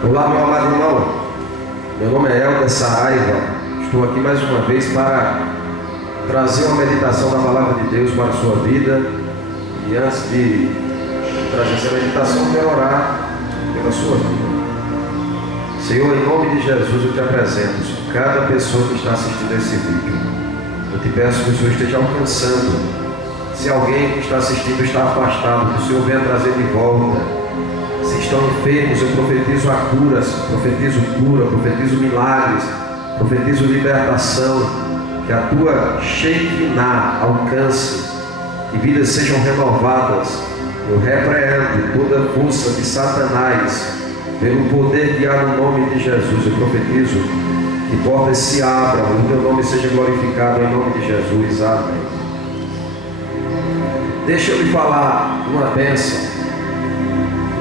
Olá, meu amado irmão. Meu nome é Helder Saraiva. Estou aqui mais uma vez para trazer uma meditação da Palavra de Deus para a sua vida. E antes de trazer essa meditação, quero orar pela sua vida. Senhor, em nome de Jesus, eu te apresento cada pessoa que está assistindo esse vídeo. Eu te peço que o Senhor esteja alcançando. Se alguém que está assistindo está afastado, que o Senhor venha trazer de volta. Se estão enfermos, eu profetizo a cura, profetizo milagres, profetizo libertação, que a tua Shekinah alcance, que vidas sejam renovadas. Eu repreendo toda força de Satanás, pelo poder que há no nome de Jesus. Eu profetizo que portas se abram, o teu nome seja glorificado em nome de Jesus. Amém. Deixa eu lhe falar uma bênção.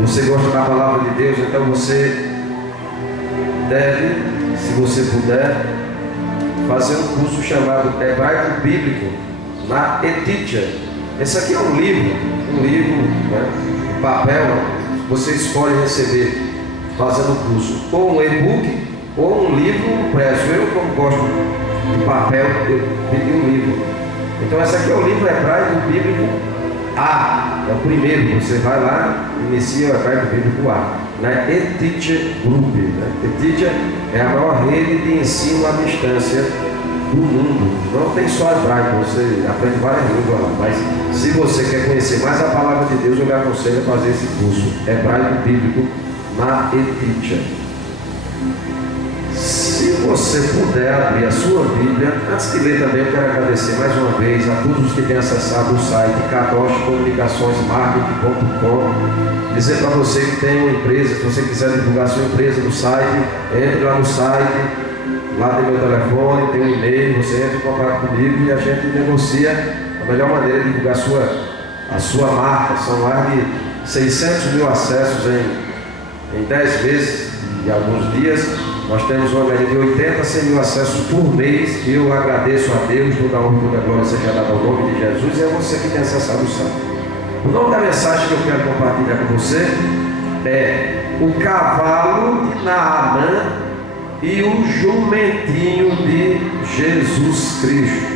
Você gosta da palavra de Deus, então você deve, se você puder, fazer um curso chamado Hebraico Bíblico na eTeacher. Esse aqui é um livro, né, papel. Você escolhe receber fazendo o curso, ou um e-book, ou um livro impresso. Eu, como gosto de papel, eu pedi um livro. Então esse aqui é o livro Hebraico Bíblico A, é o primeiro. Você vai lá, inicia o Hebraico Bíblico A, na eTeacher Group, né? eTeacher é a maior rede de ensino à distância do mundo. Não tem só hebraico, você aprende várias línguas lá, mas se você quer conhecer mais a palavra de Deus, eu lhe aconselho a fazer esse curso Hebraico Bíblico na eTeacher. Se você puder abrir a sua Bíblia, antes de ler também eu quero agradecer mais uma vez a todos os que têm acessado o site kadoshcomunicaçõesmarketing.com. Dizer para você que tem uma empresa, se você quiser divulgar sua empresa no site, entre lá no site, lá tem meu telefone, tem um e-mail, você entra em contato comigo e a gente negocia a melhor maneira de divulgar a sua marca. São mais de 600 mil acessos em 10 meses e alguns dias. Nós temos uma média de 80 a 100 mil acessos por mês. E eu agradeço a Deus, toda a honra e toda a glória seja dada ao nome de Jesus. E é você que tem acessado o site. O nome da mensagem que eu quero compartilhar com você é o cavalo de Naamã e o jumentinho de Jesus Cristo.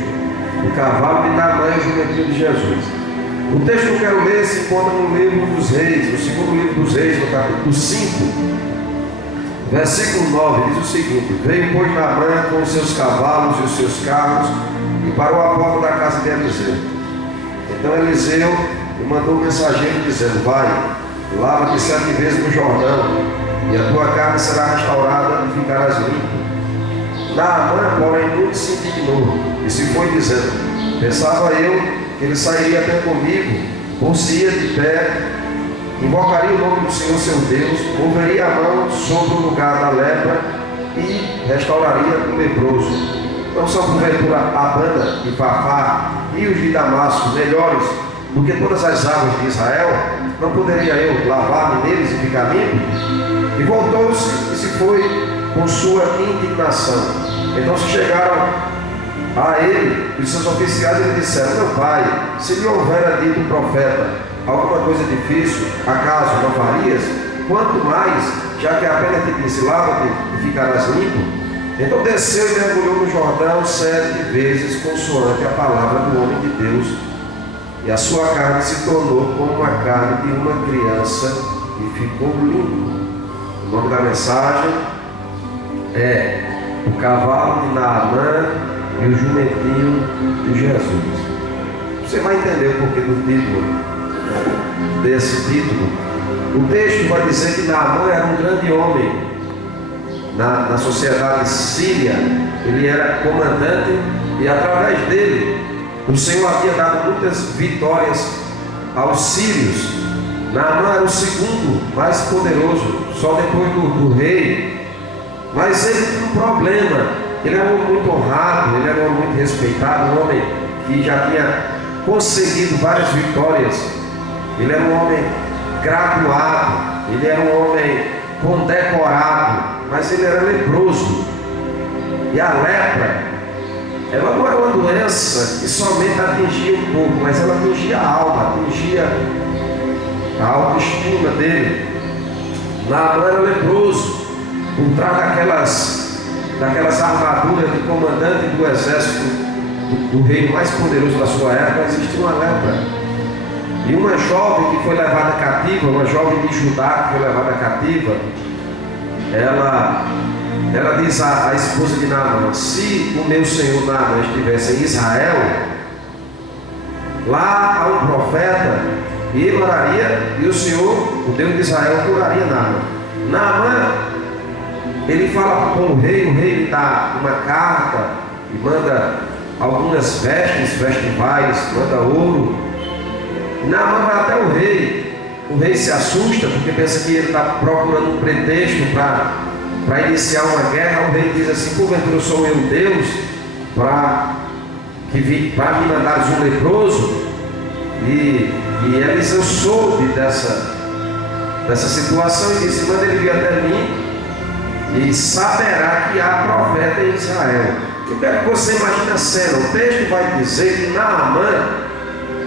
O cavalo de Naamã e o jumentinho de Jesus. O texto que eu quero ler se encontra no livro dos Reis, no segundo livro dos Reis, no capítulo 5. Versículo 9 diz o seguinte: Veio, pois, Naamã com os seus cavalos e os seus carros e parou à porta da casa de Eliseu. Então Eliseu lhe mandou um mensageiro dizendo: Vai, lava-te 7 vezes no Jordão, e a tua carne será restaurada e ficarás limpo. Naamã, porém, muito se indignou e se foi dizendo: Pensava eu que ele sairia até comigo, por-se-ia de pé, invocaria o nome do Senhor seu Deus, moveria a mão sobre o lugar da lepra e restauraria o leproso. Não são porventura Abana e Fafá, rios de Damasco, melhores do que todas as águas de Israel? Não poderia eu lavar-me neles e ficar limpo? E voltou-se e se foi com sua indignação. Então se chegaram a ele e seus oficiais e lhe disseram: Meu pai, se lhe houvera dito o profeta alguma coisa difícil, acaso não farias? Quanto mais, já que apenas te disse: Lava-te e ficarás limpo. Então desceu e mergulhou no Jordão 7 vezes, consoante a palavra do homem de Deus, e a sua carne se tornou como a carne de uma criança e ficou limpo. O nome da mensagem é o cavalo de Naamã e o jumentinho de Jesus. Você vai entender o porquê do título desse título. O texto vai dizer que Naamã era um grande homem na sociedade síria. Ele era comandante e através dele o Senhor havia dado muitas vitórias aos sírios. Naamã era o segundo mais poderoso, só depois do rei. Mas ele tinha um problema. Ele era um homem muito honrado, ele era um homem muito respeitado, um homem que já tinha conseguido várias vitórias. Ele era um homem graduado, ele era um homem condecorado, mas ele era leproso. E a lepra, ela não era uma doença que somente atingia o corpo, mas ela atingia a alma, atingia a autoestima dele. Naamã era leproso. Por trás daquelas armaduras de comandante do exército do rei mais poderoso da sua época, existia uma lepra. E uma jovem que foi levada cativa, uma jovem de Judá que foi levada cativa, ela diz à esposa de Naamã: se o meu senhor Naamã estivesse em Israel, lá há um profeta, e ele oraria, e o Senhor, o Deus de Israel, curaria Naamã. Naamã, ele fala para o rei lhe dá uma carta, e manda algumas vestes, festivais, manda ouro. Naamã vai até o rei se assusta, porque pensa que ele está procurando um pretexto para iniciar uma guerra. O rei diz assim: porventura sou eu Deus para me mandares um leproso? E Eliseu soube dessa situação e disse: manda ele vir até mim e saberá que há profeta em Israel. Eu quero que você imagine a cena. O texto vai dizer que Naamã,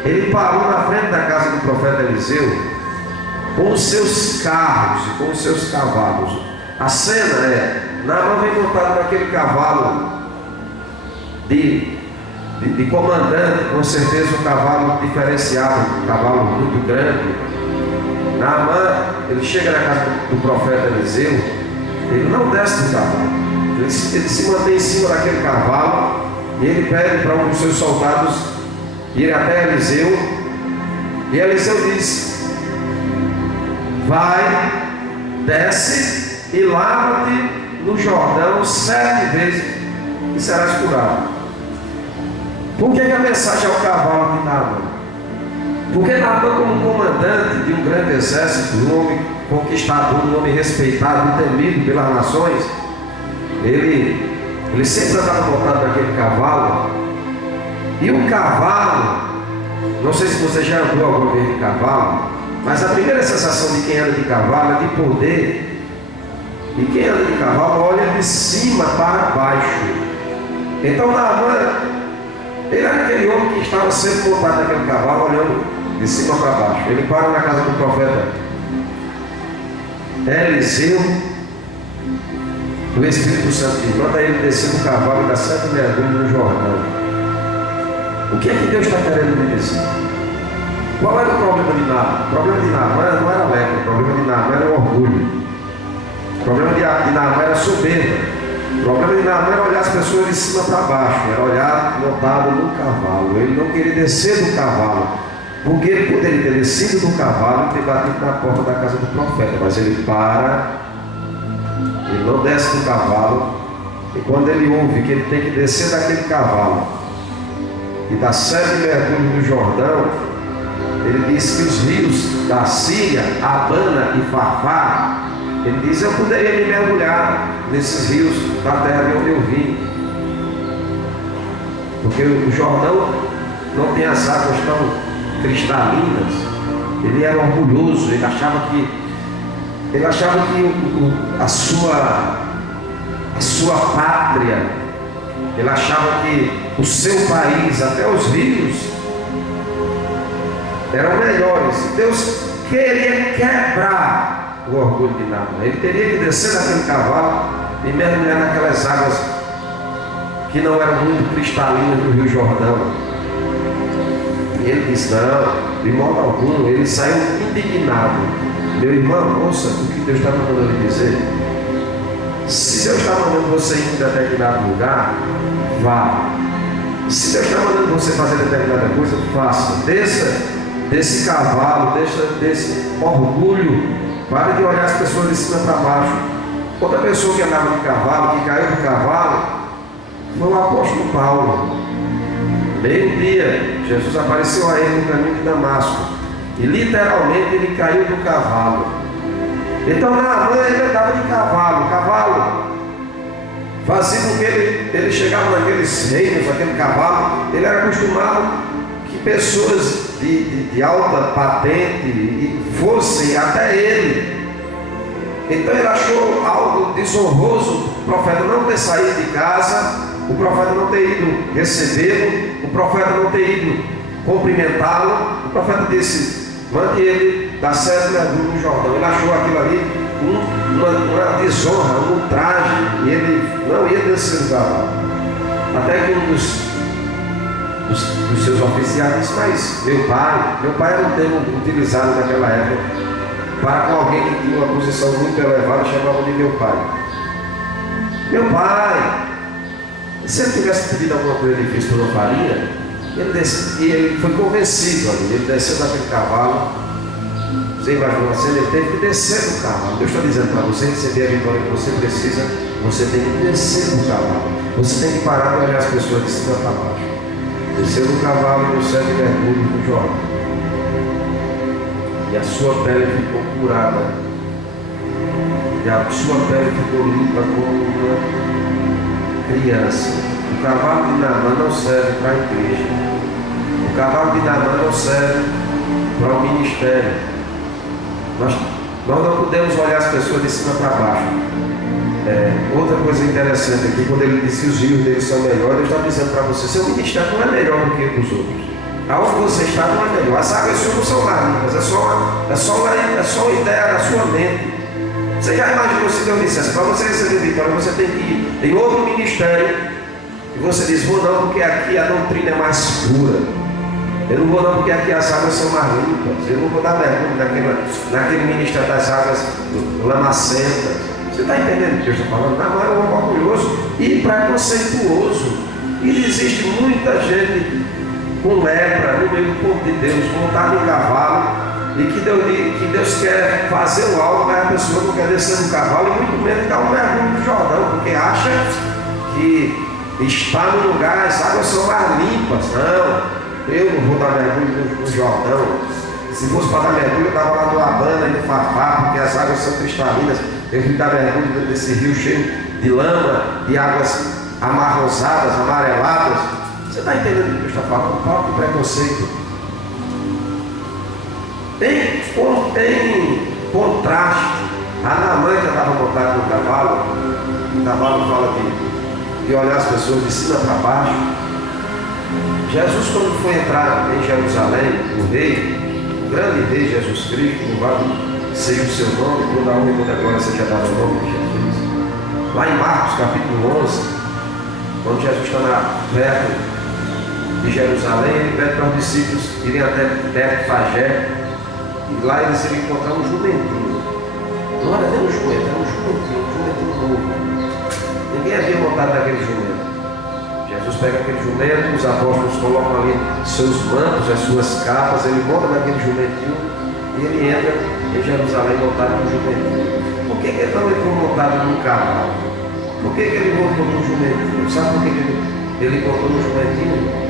ele parou na frente da casa do profeta Eliseu com os seus carros e com os seus cavalos. A cena é: Naamã vem montado naquele cavalo de comandante, com certeza um cavalo diferenciado, um cavalo muito grande. Naamã, ele chega na casa do profeta Eliseu, ele não desce do cavalo, ele se mantém em cima daquele cavalo, e ele pede para um dos seus soldados ir até Eliseu, e Eliseu diz: vai, desce e lava-te no Jordão 7 vezes e serás curado. Por que a mensagem é o cavalo de Naamã? Porque Naamã, como comandante de um grande exército, um homem conquistador, um homem respeitado e temido pelas nações, ele sempre andava montado naquele cavalo. E o cavalo, não sei se você já andou alguma vez de cavalo, mas a primeira sensação de quem anda de cavalo é de poder. E quem anda de cavalo olha de cima para baixo. Então Naamã, ele era aquele homem que estava sempre montado naquele cavalo, olhando de cima para baixo. Ele para na casa do profeta Eliseu, o Espírito Santo diz: manda ele descer do cavalo e dar 7 mergulhos no Jordão. O que é que Deus está querendo me dizer? Qual era o problema de Naamã? O problema de Naamã não era lepra, o problema de Naamã era o orgulho. O problema de Naamã era a soberba. O problema de Naamã era olhar as pessoas de cima para baixo, era olhar montado no cavalo. Ele não queria descer do cavalo, porque ele poderia ter descido do cavalo e ter batido na porta da casa do profeta, mas ele não desce do cavalo, e quando ele ouve que ele tem que descer daquele cavalo e dar 7 mergulhos no Jordão, ele diz que os rios da Síria, Abana e Farfá, ele diz: eu poderia me mergulhar nesses rios da terra de onde eu vim, porque o Jordão não tem as águas tão cristalinas. Ele era orgulhoso, ele achava que a sua pátria, ele achava que o seu país, até os rios, eram melhores. Deus queria quebrar o orgulho de Naamã. Ele teria que descer daquele cavalo e mergulhar naquelas águas que não eram muito cristalinas do Rio Jordão. E ele disse: não, de modo algum. Ele saiu indignado. Meu irmão, ouça o que Deus está mandando lhe dizer. Se Deus está mandando você ir em determinado lugar, vá. Se Deus está mandando você fazer determinada coisa, faça. Desça desse cavalo, desse orgulho. Pare de olhar as pessoas de cima para baixo. Outra pessoa que andava de cavalo, que caiu do cavalo, foi o apóstolo Paulo. Meio-dia, Jesus apareceu a ele no caminho de Damasco, e literalmente ele caiu do cavalo. Então Naamã, ele andava de cavalo. O cavalo fazia com que ele chegava naqueles reinos, naquele cavalo. Ele era acostumado que pessoas de alta patente fossem até ele. Então ele achou algo desonroso o profeta não ter saído de casa, o profeta não ter ido recebê-lo, o profeta não ter ido cumprimentá-lo. O profeta disse: mande ele dar 7 mergulhos no Jordão. Ele achou aquilo ali uma desonra, um ultraje, e ele não ia descer do cavalo. Até que um dos seus oficiais disse: mas meu pai era um termo utilizado naquela época para com alguém que tinha uma posição muito elevada, chamava de meu pai. Meu pai, se ele tivesse pedido alguma coisa difícil que eu não faria, ele foi convencido ali, ele desceu daquele cavalo. Você imagina, ele teve que descer do cavalo. Deus está dizendo para você receber a vitória que você precisa, você tem que descer do cavalo. Você tem que parar de olhar as pessoas de cima para baixo. Desceu do cavalo e no céu de mergulho no Jordão. E a sua pele ficou curada. E a sua pele ficou limpa como uma criança. O cavalo de Naamã não serve para a igreja. O cavalo de Naamã não serve para o ministério. Nós não podemos olhar as pessoas de cima para baixo. Outra coisa interessante aqui, quando ele disse que os rios deles são melhores, ele está dizendo para você: seu ministério não é melhor do que os outros. Aonde você está não é melhor. As águas suas não são marinhas, é só uma ideia da sua mente. Você já imaginou se Deus dissesse: para você receber vitória, você tem que ir em outro ministério, e você diz: vou não, porque aqui a doutrina é mais pura. Eu não vou não, porque aqui as águas são mais limpas. Eu não vou dar mergulho naquele ministério das águas lamacentas. Você está entendendo o que eu estou falando? Não, era um homem orgulhoso e preconceituoso. E existe muita gente com lepra no meio do povo de Deus, montado em cavalo, e que Deus quer fazer algo, mas a pessoa não quer descer no cavalo e muito menos dar um mergulho no Jordão, porque acha que está no lugar, as águas são mais limpas. Não. Eu não vou dar mergulho no Jordão. Se fosse para dar mergulho, eu estava lá no Labana e no Fafá, porque as águas são cristalinas. Eu vim dar mergulho desse rio cheio de lama, de águas amarronzadas, amareladas. Você está entendendo o que eu estou falando? Falta de preconceito. Tem contraste. A Naamã que estava montada no cavalo, o cavalo fala de olhar as pessoas de cima para baixo. Jesus, quando foi entrar em Jerusalém, o grande rei Jesus Cristo, louvado seja o seu nome, toda a honra e toda a glória seja dada ao nome de Jesus. Lá em Marcos capítulo 11, quando Jesus está perto de Jerusalém, ele pede para os discípulos irem até Betfagé, e lá eles iriam encontrar um jumentinho. Não era nem um jumento, era um jumentinho novo. Ninguém havia montado naquele jumento. Jesus pega aquele jumento, os apóstolos colocam ali seus mantos, as suas capas, ele monta naquele jumentinho e ele entra em Jerusalém montado no jumentinho. Por que ele não entrou montado num cavalo? Por que ele montou no jumentinho? Sabe por que ele montou no jumentinho?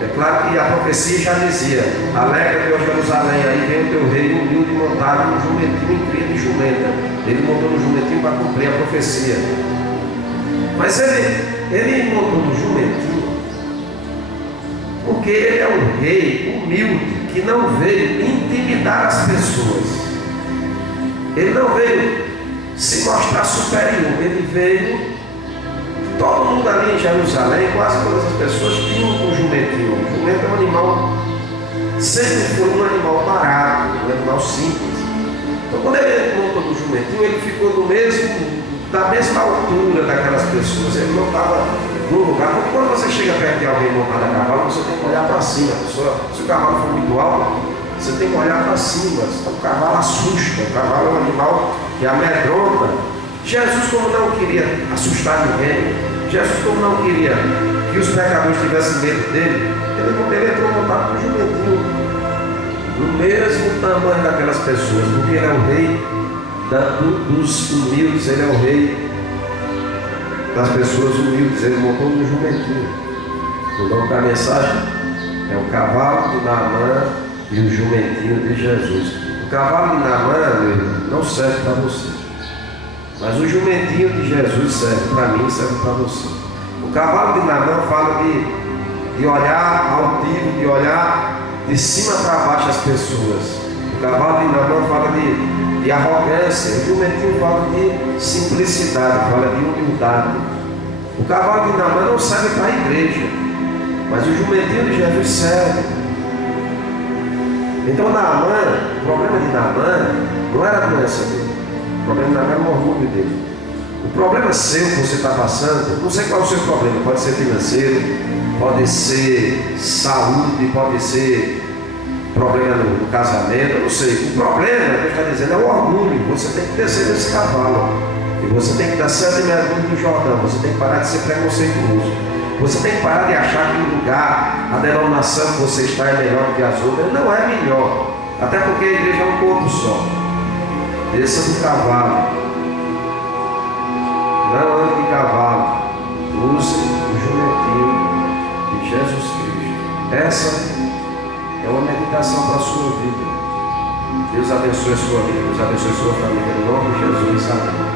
É claro que a profecia já dizia: alegra-te, ó Jerusalém, aí vem o teu rei humilde montado no jumentinho, em cria de jumenta. Ele montou no jumentinho para cumprir a profecia. Mas ele montou no jumentinho porque ele é um rei humilde que não veio intimidar as pessoas. Ele não veio se mostrar superior. Ele veio. Todo mundo ali em Jerusalém, quase todas as pessoas tinham um jumentinho. O jumento é um animal, sempre foi um animal barato, um animal simples. Então quando ele montou no jumentinho, ele ficou da mesma altura daquelas pessoas. Ele não estava num lugar. Porque quando você chega perto de alguém montado a cavalo, você tem que olhar para cima. Se o cavalo for muito alto, você tem que olhar para cima. Então, o cavalo assusta. O cavalo é um animal que amedronta. Jesus, como não queria assustar ninguém, Jesus, como não queria que os pecadores tivessem medo dele, ele entrou montado no jumentinho, no mesmo tamanho daquelas pessoas, porque ele é o rei dos humildes, ele é o rei das pessoas humildes. Ele montou no jumentinho. O nome da mensagem é o cavalo de Naamã e o jumentinho de Jesus. O cavalo de Naamã não serve para você, mas o jumentinho de Jesus serve para mim, serve para você. O cavalo de Naamã fala de olhar altivo, de olhar de cima para baixo as pessoas. O cavalo de Naamã fala de arrogância. O jumentinho fala de simplicidade, fala de humildade. O cavalo de Naamã não serve para a igreja, mas o jumentinho de Jesus serve. Então Naamã, o problema de Naamã não era a doença dele. O problema de Naamã era o orgulho dele. O problema seu que você está passando, não sei qual é o seu problema, pode ser financeiro, pode ser saúde, pode ser problema no casamento, eu não sei. O problema, Deus está dizendo, é o orgulho. Você tem que descer desse cavalo. E você tem que dar 7 mergulhos no Jordão. Você tem que parar de ser preconceituoso. Você tem que parar de achar que o lugar, a denominação que você está é melhor do que as outras. Não é melhor. Até porque a igreja é um corpo só. Desça do cavalo. Não ande de cavalo. Use o jumentinho de Jesus Cristo. Essa é uma meditação para a sua vida. Deus abençoe a sua vida. Deus abençoe a sua família. Em nome de Jesus. Amém.